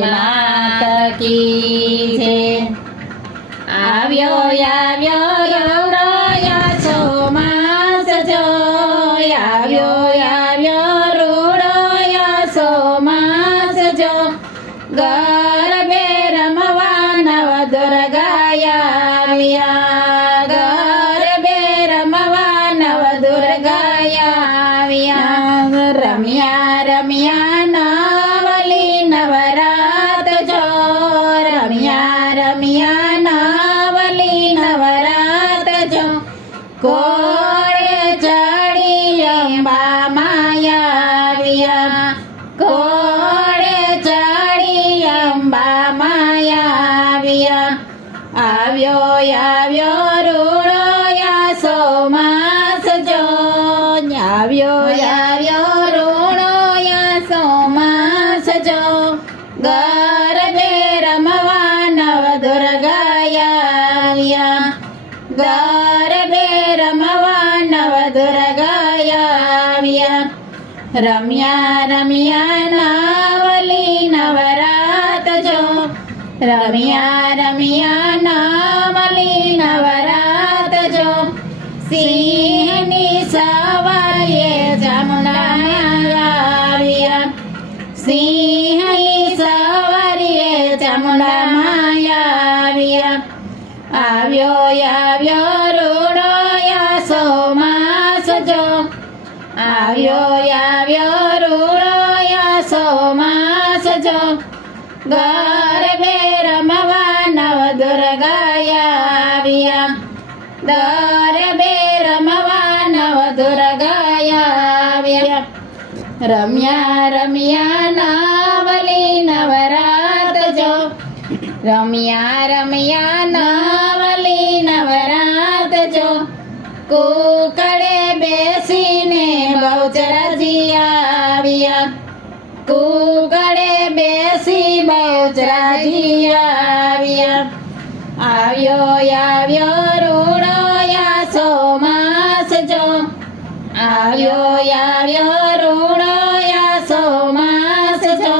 માત કી છે આવ્યો આવ્યો રોડોયા છો રમ્યા નવલી નવરાત જો કોળે ચડી અંબા માયાવ્યા. કોળે ચડી અંબા માયાવ્યા. આવ્યો આવ્યો જો આવ્યો આવ્યો રમ્યા રમ્યા નાવલી નવરાત જો. રમ્યા રમ્યા નાવલી નવરાત જો. સિંહની જમણા આવ્યા. સિંહની સવારીએ જમણા આવ્યા. આવ્યો આવ્યો રૂડોયા આવ્યો આવ્યો રૂડોયા સોમાસ જો ગરબે રમવા નવ દુર્ગાયા આવ્યા. ગરબે રમવા નવ દુર્ગાયા આવ્યા. રમ્યા રમ્યા નાવલી નવરાત જો. રમ્યા રમ્યા નાવલી નવરાત જો. બેસીને બહુચરાજી આવ્યા કુકડે બેસી બહુચરાજી આવ્યા, આવ્યો આવ્યો રૂડોયા સોમાસ જો. આવ્યો આવ્યો રૂડોયા સોમાસ જો.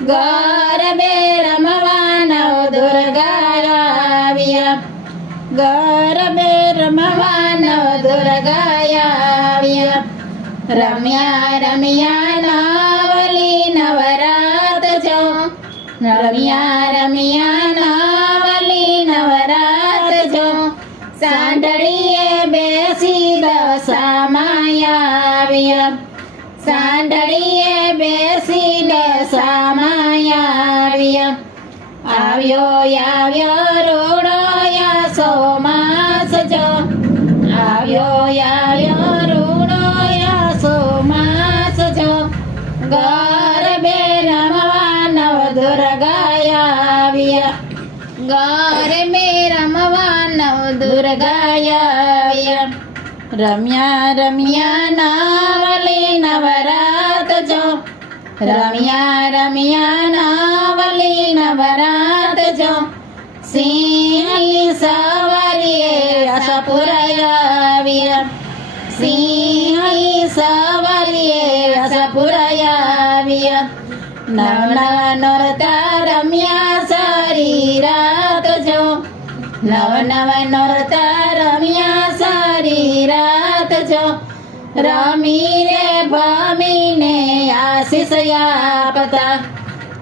ગરબે રમવાનો નવ આવ્યા. ગરબે રમ્યા રમ્યા નવલી નવરાત જો રમ્યા રમ્યા નવલી નવરાત જો સાંડળીએ બેસી દશામાયા સાંડળીએ બેસીને આવ્યા આવ્યો આવ્યો રૂડોયા ગરબે રમવા નવ દુર્ગાયા આવ્યા ગરબે રમવા નવ દુર્ગાયા આવ્યા રમ્યા રમ્યા નાવલી નવરાત જો રમ્યા રમ્યા નાવલી નવરાત જો સિંહની નવ નવ નોરતા રમ્યા સારી રાત જો. નવ નવ નોરતા રમ્યા સારી રાત જો. રમીને ભમીને આશીષ આપતા.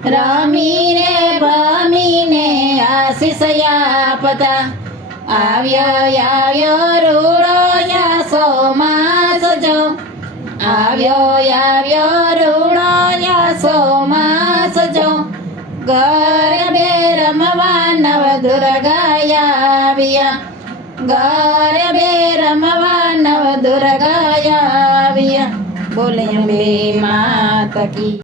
રમીને ભમીને આશીષ આપતા. આવ્યો આવ્યો રૂડોયા સોમાસ જો. આવ્યો આવ્યો રૂડો યા જો ગરબે રમવા નવ દુર્ગાયા આવ્યા. ગરબે રમવા નવ દુર્ગાયા આવ્યા. બોલે અંબે માતા કી.